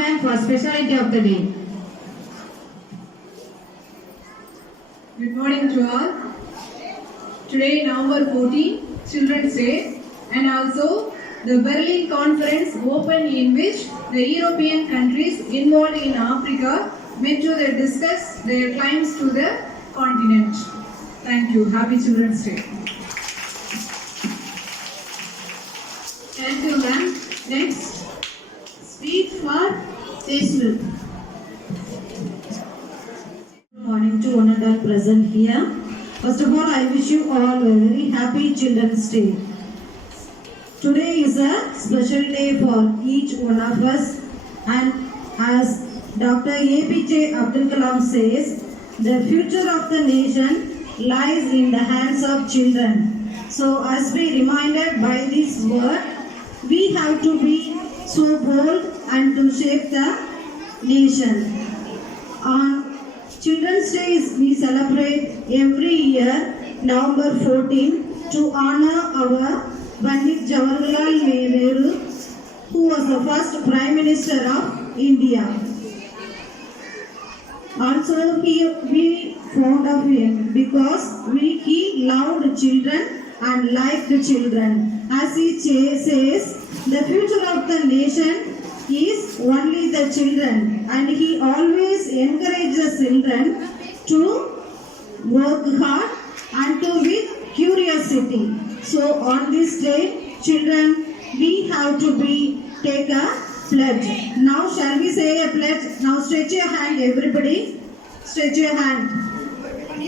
ma'am for specialty of the day. Good morning to all. Today, November 14, Children's Day, and also the Berlin Conference opened, in which the European countries involved in Africa met to discuss their claims to the continent. Thank you. Happy Children's Day. Thank you, ma'am. Next, speech for Facebook. Good morning to one and all present here. First of all, I wish you all a very happy Children's Day. Today is a special day for each one of us, and as Dr. APJ Abdul Kalam says, the future of the nation lies in the hands of children. So as we reminded by this word, we have to be so bold and to shape the nation. On Children's Day we celebrate every year November 14 to honor our Pandit Jawaharlal Nehru, who was the first Prime Minister of India. Also, we fond of him because he loved children and liked children. As he says, the future of the nation is only the children, and he always encourages children to work hard and to with curiosity. So on this day, children, we have to take a pledge. Now shall we say a pledge? Now stretch your hand, everybody. Stretch your hand.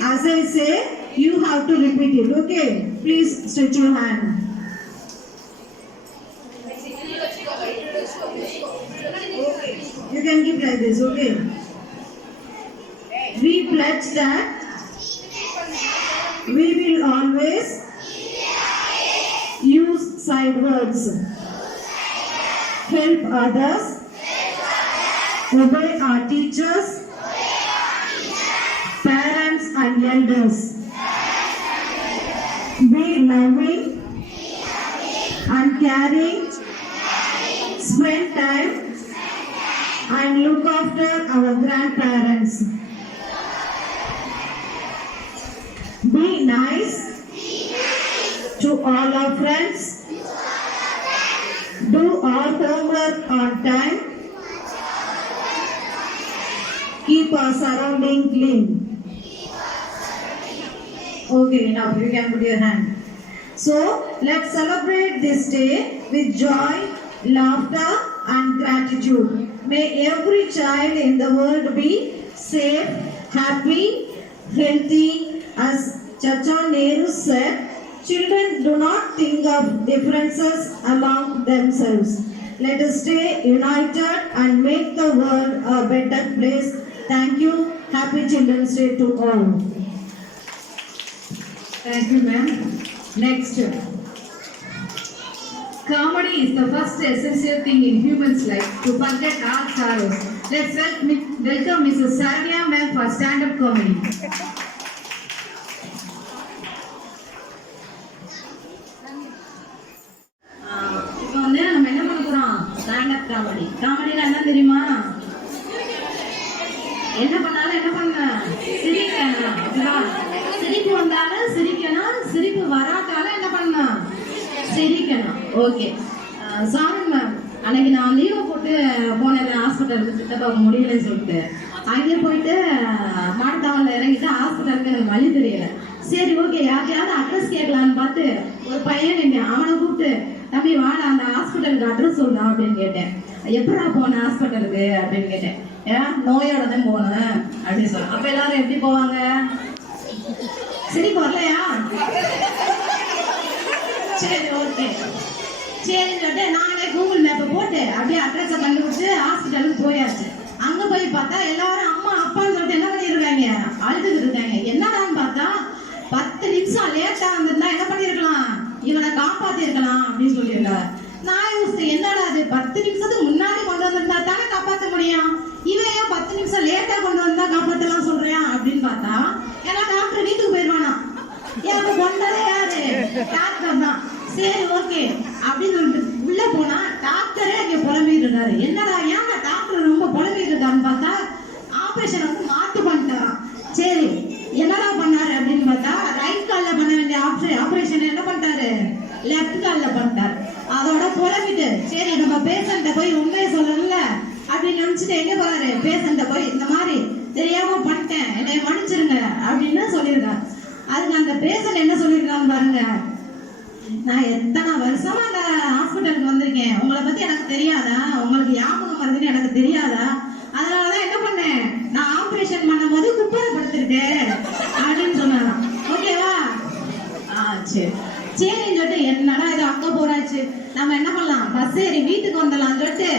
As I say, you have to repeat it. Okay? Please stretch your hand. Okay. You can keep like this. Okay? We pledge that we will always use side words, help others, obey our teachers, parents and elders, be loving and caring, spend time and look after our grandparents, be nice to all our friends, do our homework on time, keep our surrounding clean. Okay, now you can put your hand. So, let's celebrate this day with joy, laughter and gratitude. May every child in the world be safe, happy, healthy. As Chacha Nehru said, children do not think of differences among themselves. Let us stay united and make the world a better place. Thank you. Happy Children's Day to all. Thank you, ma'am. Next. Comedy is the first essential thing in humans' life to forget all sorrows. Let's welcome Mrs. Sarnia ma'am for stand-up comedy. இப்போ வந்து நம்ம என்ன பண்ண போறோம்? Stand up comedy. காமெடினா என்ன தெரியுமா? என்ன பண்ணாலும் என்ன பண்ண? சிரிக்கணும். ஓகேவா? சிரிப்பு வந்தாலும் சிரிக்கணும், சிரிப்பு வராட்டாலும் என்ன பண்ணணும்? சிரிக்கணும். ஓகே. சாமி மேம், அன்னைக்கு நான் லீவை போட்டு போனேன் ஹாஸ்பிட்டலுக்கு, சித்தப்பாவுக்கு முடியலன்னு சொல்லிட்டு. அங்கே போயிட்டு மாட்டுத்தாவலில் இறங்கிட்டு ஹாஸ்பிட்டலுக்கு எனக்கு வழி தெரியல. சரி ஓகே, யாரையாவது அட்ரஸ் கேட்கலான்னு பார்த்து ஒரு பையன் நின்று அவனை கூப்பிட்டு, தம்பி வாடா அந்த ஹாஸ்பிட்டலுக்கு அட்ரஸ் சொல்றான் அப்படின்னு கேட்டேன். எப்படா போனேன் ஹாஸ்பிட்டலுக்கு அப்படின்னு கேட்டேன். ஏன் நோயோட தான் போனேன் அப்படின்னு சொல்ல. அப்ப எல்லாரும் எப்படி போவாங்க? சிரிப்பு வரலையா? சரி ஓகே, சரின்னு சொல்லிட்டு நானே கூகுள் மேப்பை போட்டு அப்படியே அட்ரஸை கண்டுபிடிச்சு ஹாஸ்பிட்டலுக்கு போயாச்சு. அங்க போய் பார்த்தா எல்லாரும் அம்மா அப்பான்னு சொல்லிட்டு என்ன பண்ணிருக்காங்க? அழுதுகிட்டு இருக்காங்க. என்னடான்னு பார்த்தா 10 நிமிஷம் லேட்டா வந்திருந்தா என்ன பண்ணிருக்கலாம்? இவனை காப்பாத்தி இருக்கலாம் அப்படின்னு சொல்லியிருக்காரு. நான் யோசிச்சேன், என்னடா அது 10 நிமிஷத்துக்கு முன்னாடி கொண்டு வந்திருந்தா தானே காப்பாற்ற முடியும், இவன் ஏன் 10 நிமிஷம் லேட்டா கொண்டு வந்தா காப்பாற்றலாம் சொல்றேன் அப்படின்னு பார்த்தா, ஏன்னா டாக்டர் வீட்டுக்கு போயிடுவானா. எனக்கு கொண்டதே யாரு? டாக்டர் தான். சரி ஓகே அப்படின்னு சொல்லிட்டு உள்ள போனா டாக்டரே அங்கே புலம்பிட்டு இருக்காரு. என்னடா ஏன் டாக்டர் பண்ணிட்டாரான்னு பார்த்தா ஆபரேஷன் வந்து மாத்து பண்ணிட்டாராம். சரி என்னடா பண்ணாரு அப்படின்னு பார்த்தா ரைட் கால்ல பண்ண வேண்டிய ஆபரேஷன் என்ன பண்ணிட்டாரு, லெஃப்ட் கால்ல பண்ணிட்டாரு. அதோட புலம்பிட்டு சரி நம்ம பேஷண்ட போய் உண்மையை சொல்லல அப்படின்னு நினைச்சிட்டு எங்க போறாரு, பேஷண்ட போய் இந்த மாதிரி தெரியாம பண்ணிட்டேன் என்னை மன்னிச்சிருங்க அப்படின்னு சொல்லியிருக்காரு. அதுக்கு அந்த பேஷண்ட் என்ன சொல்லியிருக்கான்னு பாருங்க, நான் எத்தனை வருஷமா அந்த ஹாஸ்பிட்டலுக்கு வந்திருக்கேன், உங்களை பத்தி எனக்கு தெரியாதா, உங்களுக்கு ஞாபகம் வருதுன்னு எனக்கு தெரியாதா, அதனாலதான் என்ன பண்ணேன், நான் ஆபரேஷன் பண்ணும் போது குப்பரப்படுத்திருக்கேன் அப்படின்னு சொன்னாராம். ஓகேவா? சரி சரின்னு சொல்லிட்டு என்னடா இது அங்க போறாச்சு, நம்ம என்ன பண்ணலாம், பஸ் ஏறி வீட்டுக்கு வந்துடலாம் சொல்லிட்டு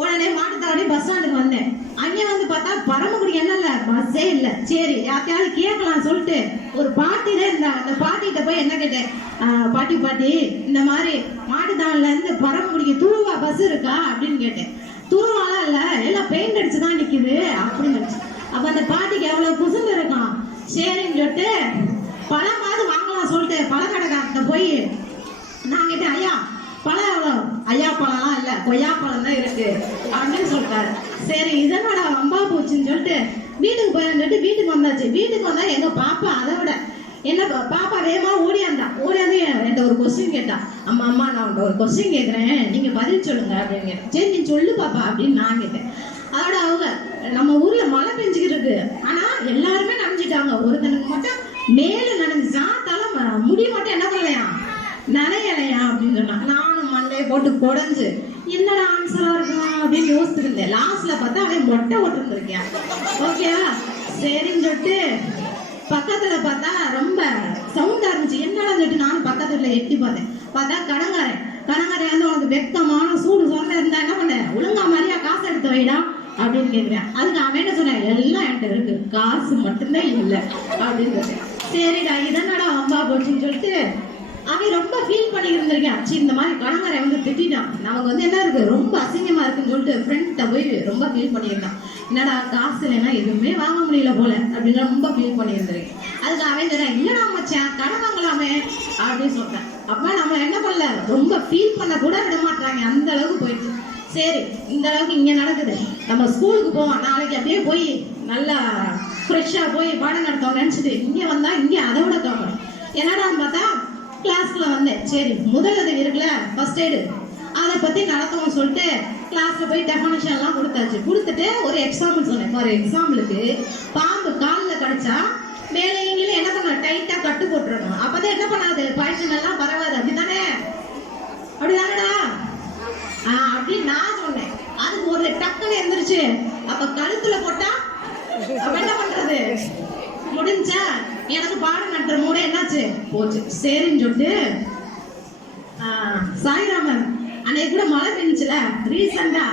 உடனே மாட்டுத்தாவடி பஸ் ஸ்டாண்டுக்கு வந்தேன். அங்க வந்து பார்த்தா பரமக்குடி என்னல்ல பஸ்ஸே இல்ல. சரி யார்த்தையாவது கேட்கலாம் சொல்லிட்டு ஒரு பாட்டி தான் இருந்தா, அந்த பாட்டிகிட்ட போய் என்ன கேட்டேன், பாட்டி இந்த மாதிரி மாட்டுத்தாவடில இருந்து பரமக்குடிக்கு துருவா பஸ் இருக்கா அப்படின்னு கேட்டேன். துருவாலாம் இல்ல, எல்லாம் பெயிண்ட் அடிச்சுதான் நிக்குது அப்படின்னு. அப்ப அந்த பாட்டிக்கு எவ்வளவு குசும்பு இருக்கான். சரின்னு சொல்லிட்டு பழமாவது வாங்கலாம் சொல்லிட்டு பழக்கடைக்காரர்கிட்ட போய் நான் கேட்டேன், ஐயா பழம் எவ்வளோ, ஐயா பழம்லாம் இல்லை கொய்யா பழம் தான் இருக்கு அப்படின்னு சொல்லிட்டாரு. சரி இதனோட அம்பா போச்சுன்னு சொல்லிட்டு வீட்டுக்கு போயிட்டு வீட்டுக்கு வந்தாச்சு. வீட்டுக்கு வந்தா எங்க பாப்பா அதை விட என்ன பாப்பா வேகமா ஓடியாந்து என்கிட்ட ஒரு கொஸ்டின் கேட்டா, அம்மா நான் உன்ட்ட ஒரு கொஸ்டின் கேட்குறேன் நீங்க பதில் சொல்லுங்க அப்படின்னு கேட்டேன். சரி நீ சொல்லு பாப்பா அப்படின்னு நான் கேட்டேன். அதோட அவங்க நம்ம ஊர்ல மழை பெஞ்சுக்கிட்டு இருக்கு, ஆனா எல்லாருமே நனைஞ்சிட்டாங்க, ஒருத்தனுக்கு மட்டும் மேல நனைஞ்சான், தலை முடி மட்டும் என்ன பண்ணலையா நனையலையா அப்படின்னு சொன்னா. நானும் மண்டையை போட்டு குடஞ்சு என்னடா ஆன்சரா இருக்கும் அப்படின்னு யோசிச்சுட்டு இருந்தேன். லாஸ்ட்ல பார்த்தா அவன் மொட்டை ஓட்டுருந்துருக்கேன். ஓகேவா? சரின்னு சொல்லிட்டு பக்கத்துல பார்த்தா ரொம்ப சவுண்டா இருந்துச்சு, என்னடா சொல்லிட்டு நானும் பக்கத்துல எட்டி பார்த்தேன். பார்த்தா கடங்காரன் வந்து உனக்கு வெக்கமான சூடு சொன்ன இருந்தா என்ன பண்ண, ஒழுங்கா மாதிரியா காசு எடுத்து வைடா அப்படின்னு கேட்கிறேன். அதுக்கு அவன் என்ன சொன்னேன், எல்லாம் என்கிட்ட இருக்கு காசு மட்டும்தான் இல்லை அப்படின்னு சொல்லிட்டேன். சரிடா இதனடா அம்பா போச்சுன்னு சொல்லிட்டு அவன் ரொம்ப ஃபீல் பண்ணி இருந்திருக்கேன். சரி இந்த மாதிரி கடங்காரை வந்து திட்டான், நமக்கு வந்து என்ன இருக்கு ரொம்ப அசிங்கமா இருக்குன்னு சொல்லிட்டு ஃப்ரெண்ட்ட போய் ரொம்ப ஃபீல் பண்ணியிருக்கான். என்னடா காசு இல்லைன்னா எதுவுமே வாங்க முடியல போல அப்படின்னு ரொம்ப ஃபீல் பண்ணியிருந்திருக்கேன். அதுக்கு அவன் சொன்னேன், இல்லடா மச்சான் கடன் வாங்கலாமே அப்படின்னு சொல்றேன். அப்ப நம்ம என்ன பண்ணல, ரொம்ப ஃபீல் பண்ண கூட விட மாட்டாங்க, அந்த அளவுக்கு போயிடுச்சு. சரி இந்த அளவுக்கு இங்க நடக்குது, நம்ம ஸ்கூலுக்கு போவோம் நாளைக்கு அப்படியே போய் நல்லா ஃப்ரெஷ்ஷா போய் பாடம் நடத்தோம் நினைச்சிட்டு இங்க வந்தா இங்க அதை விட தோணும். என்னடான்னு பார்த்தா கிளாஸ்ல வந்தேன். சரி முதலுதவி இருக்குல்ல ஃபர்ஸ்ட் எய்டு அதை பத்தி நடத்தணும்னு சொல்லிட்டு கிளாஸ்ல போய் டெஃபனிஷன் எல்லாம் கொடுத்தாச்சு. கொடுத்துட்டு ஒரு எக்ஸாம்பிள் சொன்னேன். ஒரு எக்ஸாம்பிளுக்கு பாம்பு காலில் கடிச்சா மேலே இங்கிலும் என்ன பண்ண டைட்டா கட்டு போட்டுறணும், அப்பதான் என்ன பண்ணாது பாய்ச்சல் எல்லாம் பரவாது, அப்படிதானே அப்படிதானடா அப்படின்னு நான் சொன்னேன். அதுக்கு ஒரு டக்குன்னு எந்திரிச்சு அப்ப கழுத்துல போட்டா அப்ப என்ன பண்றது முடிஞ்சா எனக்கு பாடம் நடத்துற மூட என்னாச்சு போச்சு. சரின்னு சொல்லிட்டு சாய்ராமன் அன்னைக்கு கூட மழை பெஞ்சுல ரீசெண்டா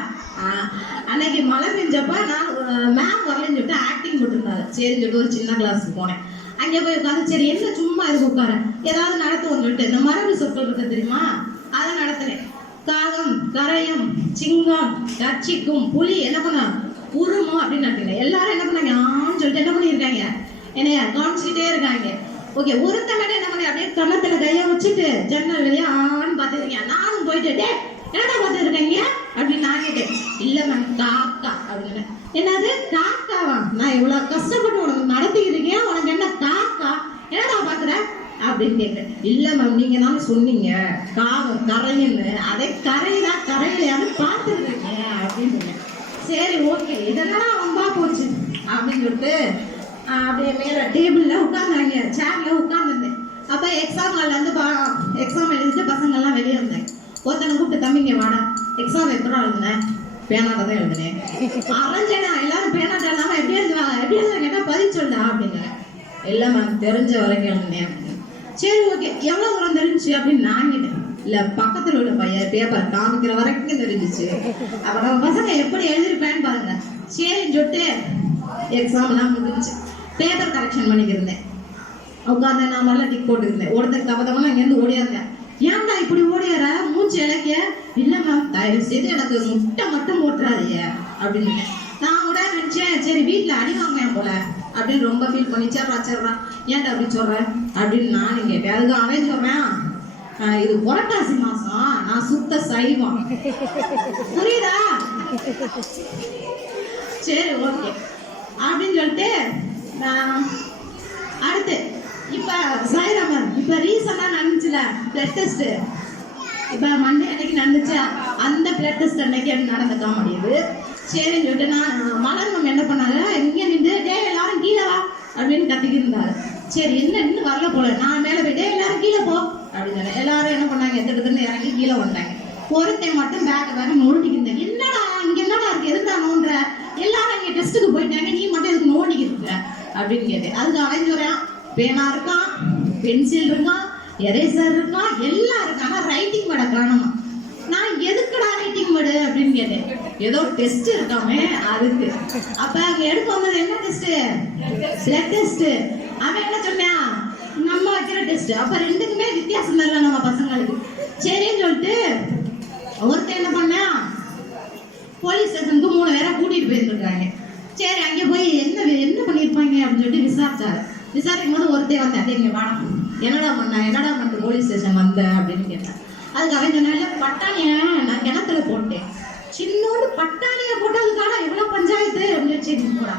அன்னைக்கு மழை பெஞ்சப்ப நான் மேம் வரலன்னு சொல்லிட்டு ஆக்டிங் போட்டிருந்தாரு. சரின்னு சொல்லிட்டு ஒரு சின்ன கிளாஸுக்கு போனேன். அங்கே போய் உட்காந்து சரி என்ன சும்மா இருக்கு உட்கார ஏதாவது நடத்துவோம்னு சொல்லிட்டு இந்த மரபு சொற்கள் இருக்கு தெரியுமா, அதை நடத்தினேன். காகம் கரையும் சிங்கம் கட்சிக்கும் புலி என்ன பண்ண உருமம் அப்படின்னு நடத்தினேன். எல்லாரும் என்ன பண்ணாங்க ஆன்னு சொல்லிட்டு என்ன பண்ணியிருக்காங்க என்னைய கவனிச்சுக்கிட்டே இருக்காங்க. ஓகே ஒருத்தன் என்ன பண்ணி அப்படியே கண்ணத்துல கைய வச்சுட்டு ஜன்னல் வெளியே ஆன்னு பார்த்துருக்கீங்க. நானும் போயிட்டு டே என்னடா பார்த்துருக்கீங்க அப்படின்னு நான் கேட்டேன். இல்ல மேம் காக்கா அப்படின்னு. என்னது காக்காவா, நான் இவ்வளவு கஷ்டப்பட்டு உனக்கு நடத்திக்கிட்டு இருக்கேன், உனக்கு என்ன காக்கா என்னடா பாக்குற அப்படின்னு கேட்டேன். இல்ல மேம் நீங்க தானே சொன்னீங்க காகம் கரையுன்னு, அதே கரையிலா கரையிலையான்னு பார்த்துருக்கீங்க அப்படின்னு சொன்னேன். சரி ஓகே இதெல்லாம் ரொம்ப போச்சு அப்படின்னு சொல்லிட்டு அப்படியே மேல டேபிள்ல உட்கார்ந்தாங்க, சேர்ல உட்கார்ந்துருந்தேன். அப்ப எக்ஸாம் ஹால்ல இருந்து எக்ஸாம் எழுதிட்டு பசங்க எல்லாம் வெளியே இருந்தேன். ஒருத்தனை கூப்பிட்டு தம்பிங்க வாடா எக்ஸாம் எப்படா எழுதுனேன், பேனாட்ட தான் எழுதுனேன். அரைஞ்சேனா எல்லாரும் பேனாட்ட இல்லாம எப்படி எழுதுவாங்க கேட்டா பதில் சொல்லுடா அப்படின்னு. இல்ல மேம் தெரிஞ்ச வரைக்கும் எழுதுனேன். சரி ஓகே எவ்வளவு தூரம் தெரிஞ்சுச்சு அப்படின்னு நான் கேட்டேன். இல்ல பக்கத்துல உள்ள பையன் பேப்பர் காமிக்கிற வரைக்கும் தெரிஞ்சிச்சு. அப்ப நம்ம பசங்க எப்படி எழுதிருப்பேன்னு பாருங்க. சரின்னு சொல்லிட்டு எக்ஸாம் எல்லாம் முடிஞ்சிச்சு. பேப்பர் கரெக்ஷன் பண்ணிக்கிருந்தேன். உட்காந்து நான் நல்லா டிக் போட்டுருந்தேன். ஒருத்தர் தவதவனா இங்கேருந்து ஓடியாருங்க. ஏன்டா இப்படி ஓடியார மூச்சு இலக்கிய, இல்ல மேம் தயவு செய்து எனக்கு முட்டை மட்டும் ஓட்டுறாதீங்க அப்படின்னு. நான் கூட நினைச்சேன் சரி வீட்டுல அடி வாங்குவேன் போல அப்படின்னு ரொம்ப ஃபீல் பண்ணி சேர்றா ஏன்டா அப்படி சொல்றேன் அப்படின்னு நானும் கேட்டேன். அதுக்கு அவன் சொல்றேன் இது புரட்டாசி மாசம் நான் சுத்த சைவம் புரியுதா சரி ஓகே அப்படின்னு சொல்லிட்டு நான் அடுத்து இப்போ சாய்ராமன் இப்போ ரீசெண்டாக நடந்துச்சுல பிளட் டெஸ்ட்டு இப்போ மண்டே அன்னைக்கு நடந்துச்சு அந்த பிளட் டெஸ்ட் அன்னைக்கு நடந்துக்க முடியுது சரின்னு சொல்லிட்டு நான் மலர் மேம் என்ன பண்ணாங்க இங்கே நின்று டே எல்லாரும் கீழே வா அப்படின்னு கத்திக்கிட்டு இருந்தாரு சரி என்ன இன்னும் வரல போல நான் மேலே போய் டே எல்லாரும் கீழே போ அப்படின்னு சொன்னேன் எல்லாரும் என்ன பண்ணாங்க எத்தனை இறங்கி கீழே வந்தாங்க ஒருத்தன் மட்டும் பேக்க நோண்டிக்கிட்டேன் என்னடா இங்கே என்னடா இருக்கு எதுடா நோண்டுற எல்லாரும் இங்கே டெஸ்ட்டுக்கு போயிட்டாங்க நீ மட்டும் எதுக்கு நோண்டிக்கிட்டு இருக்க அப்படின்னு கேட்டேன் அதுக்கு அலைஞ்சுறேன் பேனா இருக்கான் பென்சில் இருக்கான் எரேசர் இருக்கான் எல்லாம் இருக்கு ஆனால் ரைட்டிங் மேடை காணுமா நான் எதுக்குடா ரைட்டிங் மேடு அப்படின்னு கேட்டேன் ஏதோ டெஸ்ட் இருக்காமே அதுக்கு அப்ப அங்க எடுக்க வந்தது என்ன டெஸ்ட் பிளட் டெஸ்ட் அவன் என்ன சொன்னான் நம்ம வைக்கிற டெஸ்ட் அப்ப ரெண்டுக்குமே வித்தியாசம் தெரியல நம்ம பசங்களுக்கு சரின்னு சொல்லிட்டு ஒருத்தர் என்ன பண்ணா போலீஸ் ஸ்டேஷனுக்கு 3 பேரை கூட்டிட்டு போயிருந்துருக்காங்க சரி அங்கே போய் என்ன பண்ணியிருப்பாங்க அப்படின்னு சொல்லிட்டு விசாரிச்சாரு விசாரிக்கும் போது ஒருத்தர் வந்தேன் இங்க வாடா என்னடா பண்ணிட்டு போலீஸ் ஸ்டேஷன் வந்த அப்படின்னு கேட்டேன் அதுக்கு அவன் சொன்னால பட்டாணியை நான் கிணத்துல போட்டேன் சின்னோண்டு பட்டாணியை போட்டதுக்கான எவ்வளவு பஞ்சாயத்து அப்படின்னு சரி போடா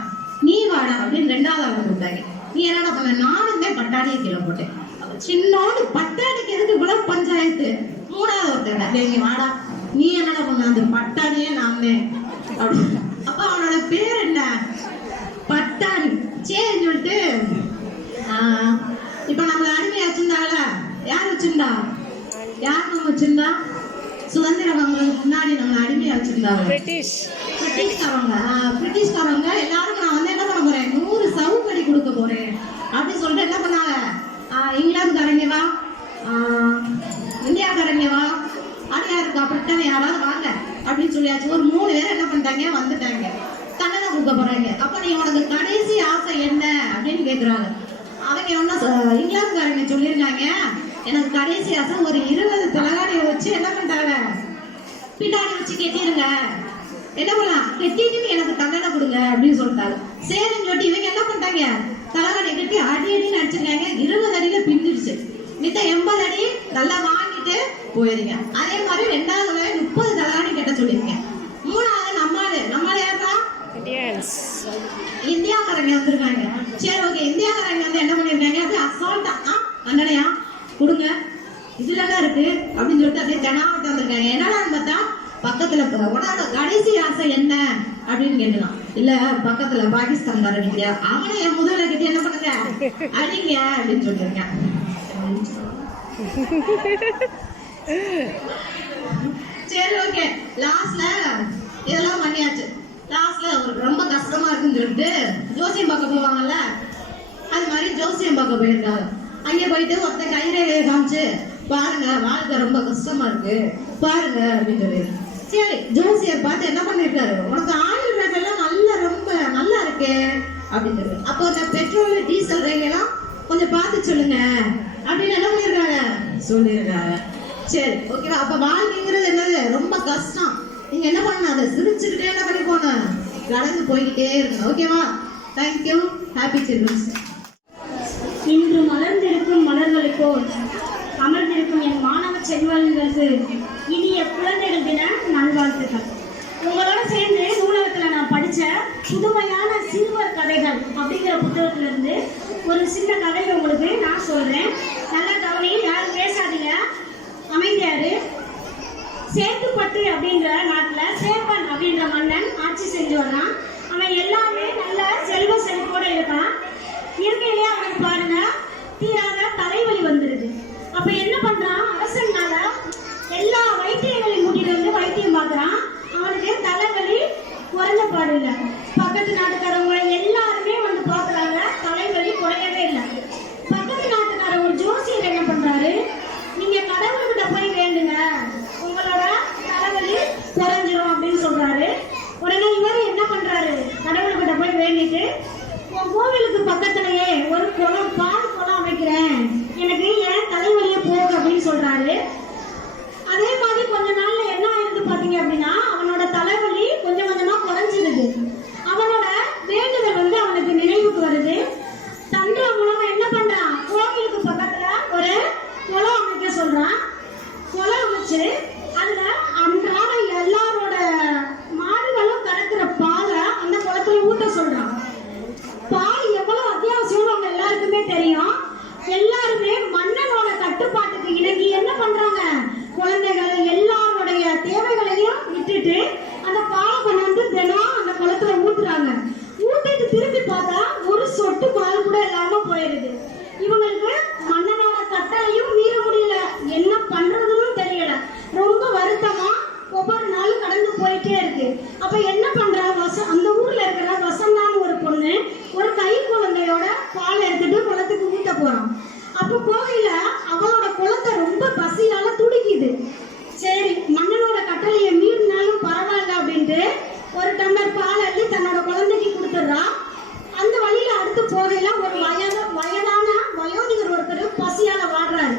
நீ வாடா அப்படின்னு 2வது ஆளை கூப்பிட்டாங்க நீ என்னடா பண்ண நானுமே பட்டாணியை கீழே போட்டேன் சின்னோண்டு பட்டாணிக்கு எதுக்கு இவ்வளவு பஞ்சாயத்து 3வது ஒருத்தர் நீங்க வாடா நீ என்னடா பண்ண அந்த பட்டாணியே நாமே அப்படின்னு அப்ப அவனோட பேர் என்ன பட்டாணி சரின்னு சொல்லிட்டு இப்ப நம்மள அடிமையா வச்சிருந்தால யார் வச்சிருந்தா யார் நம்ம வச்சிருந்தா சுதந்திர வாங்குறதுக்கு முன்னாடி நம்ம அடிமையா வச்சிருந்தாங்க பிரிட்டிஷ்காரங்க எல்லாரும் நான் வந்து என்ன பண்ண போறேன் 100 சவுக்கடி கொடுக்க போறேன் அப்படின்னு சொல்லிட்டு என்ன பண்ணாங்க இங்கிலாந்துக்காரங்க வா இந்தியாக்காரங்க வா அடியா இருக்கா பிரிட்டன் யாராவது வாங்க அப்படின்னு சொல்லியாச்சு ஒரு 3 பேர் என்ன பண்ணிட்டாங்க வந்துட்டாங்க தண்டனை கொடுக்க போறாங்க அப்ப நீ உனக்கு கடைசி ஆசை என்ன அப்படின்னு கேக்குறாங்க அவங்க ஒன்னும் இங்கிலாந்துக்காரங்க சொல்லியிருக்காங்க எனக்கு கடைசி ஆசை ஒரு 20 தலகாணியை வச்சு என்ன பண்றாங்க பின்னாடி வச்சு கெட்டிருங்க என்ன பண்ணலாம் கெட்டிட்டு எனக்கு தண்டனை கொடுங்க அப்படின்னு சொல்லிட்டாங்க சரின்னு சொல்லிட்டு இவங்க என்ன பண்ணிட்டாங்க தலகாணியை கட்டி அடின்னு அடிச்சிருக்காங்க 20 அடியில பின்னிடுச்சு மித்த 80 அடி நல்லா வாங்கிட்டு போயிருங்க அதே மாதிரி 2வது 30 தலகாணி கட்ட சொல்லியிருக்கேன் 3வது நம்மால யாரா இந்தியாக்காரங்க வந்திருக்காங்க சரி ஓகே இந்தியாக்காரங்க வந்து என்ன பண்ணிருக்காங்க அப்படியே அசால்ட்டா அண்ணனையா கொடுங்க இதுலதான் இருக்கு அப்படின்னு சொல்லிட்டு அப்படியே தெனாவட்ட வந்திருக்காங்க என்னடான்னு பார்த்தா பக்கத்துல உன்னோட கடைசி ஆசை என்ன அப்படின்னு கேட்டுலாம் இல்ல பக்கத்துல பாகிஸ்தான்காரங்க அவனை என் முதல்ல கிட்ட என்ன பண்ணுங்க அடிங்க அப்படின்னு சொல்லியிருக்கேன் சரி ஓகே லாஸ்ட்ல இதெல்லாம் பண்ணியாச்சு லாஸ்ட்ல அவருக்கு ரொம்ப கஷ்டமா இருக்குன்னு சொல்லிட்டு ஜோசியம் பார்க்க போவாங்கல்ல அது மாதிரி ஜோசியம் பார்க்க போயிருக்காங்க அங்கே போயிட்டு ஒருத்த கைரேகையை காமிச்சு பாருங்க வாழ்க்கை ரொம்ப கஷ்டமா இருக்கு பாருங்க அப்படின்னு சொல்லி சரி ஜோசியர் பார்த்து என்ன பண்ணிருக்காரு உனக்கு ஆயில் ரேட்டெல்லாம் ரொம்ப நல்லா இருக்கு அப்படின்னு சொல்லி அப்போ அந்த பெட்ரோல் டீசல் ரேகையெல்லாம் கொஞ்சம் பார்த்து சொல்லுங்க அப்படின்னு என்ன பண்ணிருக்காங்க சொல்லியிருக்காங்க சரி ஓகேவா அப்ப வாழ்க்கைங்கிறது என்னது ரொம்ப கஷ்டம் நீங்க என்ன பண்ணணும் அதை சிரிச்சுக்கிட்டே என்ன பண்ணி போகணும் கடந்து போய்கிட்டே இருக்கணும் ஓகேவா தேங்க்யூ ஹாப்பி சில்ட்ரன்ஸ் இன்று மலர்ந்திருக்கும் மலர்களுக்கோ அமர்ந்திருக்கும் என் மாணவ செல்வங்களுக்கு இனிய குழந்தைகள் தின நல்வாழ்த்துக்கள் உங்களோட சேர்ந்து நூலகத்தில் நான் படித்த புதுமையான சிறுவர் கதைகள் அப்படிங்கிற புத்தகத்திலிருந்து ஒரு சின்ன கதையை உங்களுக்கு நான் சொல்கிறேன் நல்லா கவனி யாரும் பேசாதீங்க அமைதியாரு சேத்துப்பட்டு அப்படின்ற நாட்டில் சேப்பன் அப்படின்ற மன்னன் ஆட்சி செஞ்சு வர்றான் அவன் எல்லாமே நல்ல செல்வ செழிப்போட இருக்கான் இயற்கையிலேயே அவனுக்கு பாருங்க தீராத தலைவலி வந்துருது அப்ப என்ன பண்றான் அரசனால எல்லா வைத்தியங்களையும் கூட்டிட்டு வந்து வைத்தியம் பார்க்கறான் அவனுக்கு தலைவலி குறைஞ்ச பாடு இல்லை பக்கத்து நாட்டுக்காரவங்க எல்லாருமே வந்து பார்க்கறாங்க தலைவலி குறையவே இல்லை பக்கத்து நாட்டுக்காரவங்க ஜோசியர் என்ன பண்றாரு நீங்க கடவுள்கிட்ட போய் வேண்டுங்க உங்களோட தலைவலி குறைஞ்சிரும் அப்படின்னு சொல்றாரு உடனே இவர் என்ன பண்றாரு கடவுள்கிட்ட போய் வேண்டிட்டு உன் கோவிலுக்கு பக்கத்திலேயே ஒரு குளம் பால் குளம் அமைக்கிறேன் எனக்கு ஏன் தலைவலியே போகும் அப்படின்னு சொல்றாரு அதே மாதிரி கொஞ்ச நாள்ல என்ன ஆயிருக்கு பாத்தீங்க அப்படின்னா அவனோட தலைவலி கொஞ்சம் கொஞ்சமா குறைஞ்சிருது என்ன பண்றா அந்த ஊர்ல இருக்கிற வசந்தான்னு ஒரு பொண்ணு ஒரு கை குழந்தையோட பால் எடுத்துட்டு குளத்துக்கு ஊத்த போறான். அப்ப போகையில அவளோட குழந்தை ரொம்ப பசியால துடிக்குது. சரி, மன்னனோட கட்டளையை மீறினாலும் பரவாயில்ல அப்படின்ட்டு ஒரு டம்ளர் பால் அள்ளி தன்னோட குழந்தைக்கு கொடுத்துட்றா. அந்த வழியில அடுத்து போகையில ஒரு வயதான வயோதிகர் ஒருத்தர் பசியால வாடுறாரு.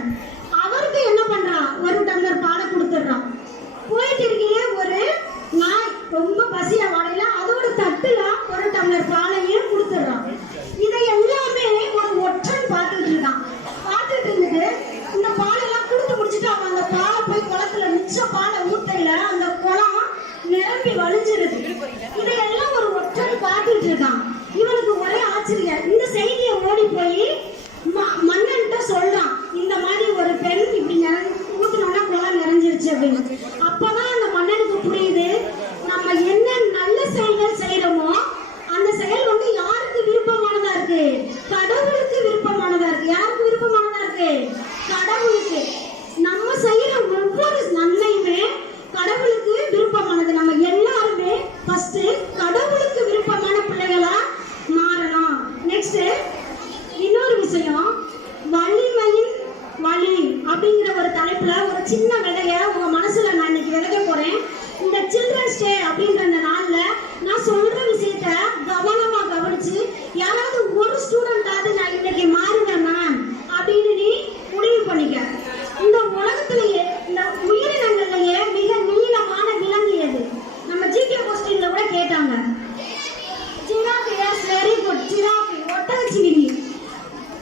அவருக்கு என்ன பண்றான், ஒரு டம்ளர் பாலை கொடுத்துட்றான். போயிட்டு இருக்கையே ஒரு நாய் ரொம்ப பசியா வாடையில அதோட தட்டுல ஒரு டம்ளர் பாலையும் கொடுத்துட்றான். இதை எல்லாமே ஒரு ஒற்றன் பார்த்துட்டு இருக்கான். பார்த்துட்டு இருந்துட்டு இந்த பாலெல்லாம் கொடுத்து முடிச்சுட்டு அவன் அந்த பாலை போய் குளத்துல மிச்ச பாலை ஊத்தையில அந்த குளம் நிரம்பி வழிஞ்சிருது. இதையெல்லாம் ஒரு ஒற்றன் பார்த்துட்டு இருக்கான். இவனுக்கு ஒரே ஆச்சரியம். இந்த செய்தியை ஓடி போய் மன்னன்கிட்ட சொல்றான், இந்த மாதிரி ஒரு பெண் இப்படி ஊத்துனோம்னா குளம் நிறைஞ்சிருச்சு அப்படின்னு. அப்பதான் அந்த மன்னனுக்கு புரியுது, நம்ம என்ன நல்ல செயல்கள் செய்யறோமோ அந்த செயல் வந்து யாருக்கு விருப்பமானதா இருக்கு, கடவுளுக்கு விருப்பமானதா இருக்கு. யாருக்கு விருப்பமானதா இருக்கு, கடவுளுக்கு. நம்ம செய்யற ஒவ்வொரு நன்மையுமே கடவுளுக்கு விருப்பமானது. நம்ம எல்லாருமே ஃபர்ஸ்ட் கடவுளுக்கு விருப்பமான பிள்ளைகளா மாறணும். நெக்ஸ்ட் இன்னொரு விஷயம், வலிமையின் வழி அப்படிங்கிற ஒரு தலைப்புல ஒரு சின்ன விதைய உங்க மனசுல நான் இன்னைக்கு விதைக்க போறேன். இந்த சில்ட்ரன்ஸ் டே அப்படின்ற அந்த நாள்ல நான் சொல்ற விஷயத்த கவனமா கவனிச்சு யாராவது ஒரு ஸ்டூடெண்டாவது நான் இன்னைக்கு மாறுவேன் மேம் அப்படின்னு நீ முடிவு பண்ணிக்க. இந்த உலகத்திலேயே இந்த உயிரினங்கள்லயே மிக நீளமான விலங்கு எது? நம்ம ஜிகே கொஸ்டின்ல கூட கேட்டாங்க. Giraffe. Yes, very good. Giraffe, ஒட்டகச்சிவிங்கி.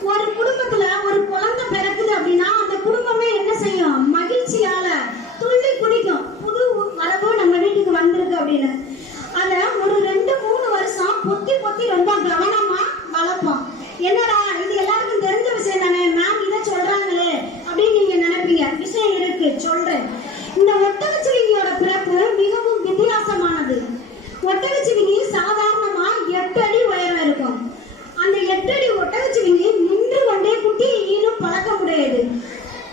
ஒரு குடும்பத்துல ஒரு குழந்தை பிறக்குது அப்படின்னா அந்த குடும்பமே என்ன செய்யும், மகிழ்ச்சியால துள்ளி குதிக்கும். புது வரவு நம்ம வீட்டுக்கு வந்திருக்கு அப்படின்னு அத ஒரு 2-3 வருஷம் பொத்தி பொத்தி ரொம்ப கவனமா வளர்ப்போம். என்னடா இது எல்லாருக்கும் தெரிஞ்ச விஷயம் தானே மேம், இதை சொல்றாங்களே அப்படின்னு நீங்க நினைப்பீங்க. விஷயம் இருக்கு, சொல்றேன். இந்த ஒட்டகச்சிவிங்கியோட பிறப்பு மிகவும் வித்தியாசமானது. ஒட்டகச்சிவிங்கி சாதாரணமா 8 அடி உயரம் இருக்கும். அந்த 8 அடி ஒட்டகச்சிவிங்கி நின்று கொண்டே குட்டியை ஈனும் பழக்கம் உடையது.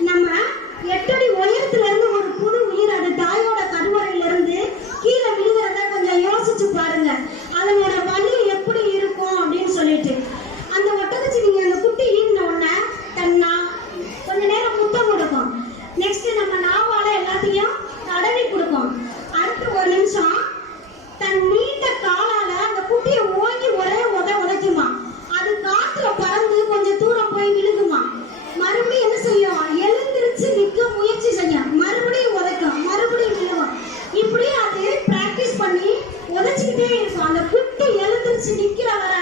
நம்ம 8 அடி உயரத்துல இருந்து ஒரு புது உயிர் அது தாயோட கருவறையில இருந்து கீழே விழுகிறத கொஞ்சம் யோசிச்சு பாருங்க. அதனோட வலி எப்படி இருக்கும் அப்படின்னு சொல்லிட்டு அந்த ஒட்டகச்சிவிங்கி அந்த குட்டி ஈன உடனே தன்னா கொஞ்ச நேரம் முத்தம் கொடுக்கும். நெக்ஸ்ட் நம்ம நாவால எல்லாத்தையும் தடவி கொடுக்கும். அடுத்து ஒரு நிமிஷம் தன் நீண்ட காலால அந்த குட்டியை ஓங்கி ஒரே உதைக்குமா. அது காத்துல பறந்து கொஞ்சம் தூரம் போய் விழுகுமா. மறுபடியும் என்ன செய்யும், எழுந்திருச்சு நிக்க முயற்சி செய்யும். மறுபடியும் உதைக்கும், மறுபடியும் விழுகும். இப்படி அது பிராக்டிஸ் பண்ணி உதைச்சிக்கிட்டே இருக்கும். அந்த குட்டி எழுந்திருச்சு நிக்கிற வர